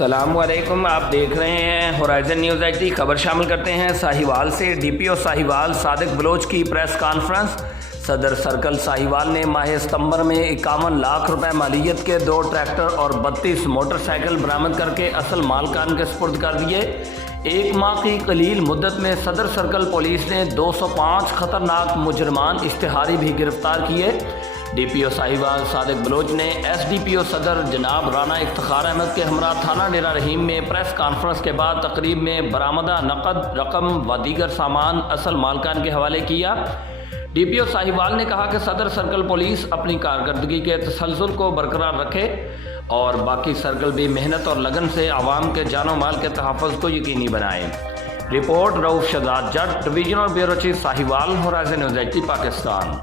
अस्सलामुअलैकुम, आप देख रहे हैं होराइजन न्यूज़ एचडी। खबर शामिल करते हैं साहिवाल से। डीपीओ साहिवाल सादिक बलोच की प्रेस कॉन्फ्रेंस। सदर सर्कल साहिवाल ने माह सितंबर में 51 लाख रुपए मालियत के 2 ट्रैक्टर और 32 मोटरसाइकिल बरामद करके असल मालकान के सुपुर्द कर दिए। एक माह की कलील मुद्दत में सदर सर्कल पुलिस ने 205 खतरनाक मुजरमान इश्तिहारी भी गिरफ्तार किए। डीपीओ साहिवाल सादिक बलोच ने एसडीपीओ सदर जनाब राना इफ्तिखार अहमद के हमरा थाना डेरा रहीम में प्रेस कॉन्फ्रेंस के बाद तकरीब में बरामदा नकद रकम व दीगर सामान असल मालकान के हवाले किया। डीपीओ साहिवाल ने कहा कि सदर सर्कल पुलिस अपनी कारकर्दगी के तसलसल को बरकरार रखे और बाकी सर्कल भी मेहनत और लगन से आवाम के जानो माल के तहफ़्फ़ुज़ को यकीनी बनाए। Report Rauf Shahzad Jatt, divisional bureau chief Sahiwal, horizon news HD, Pakistan.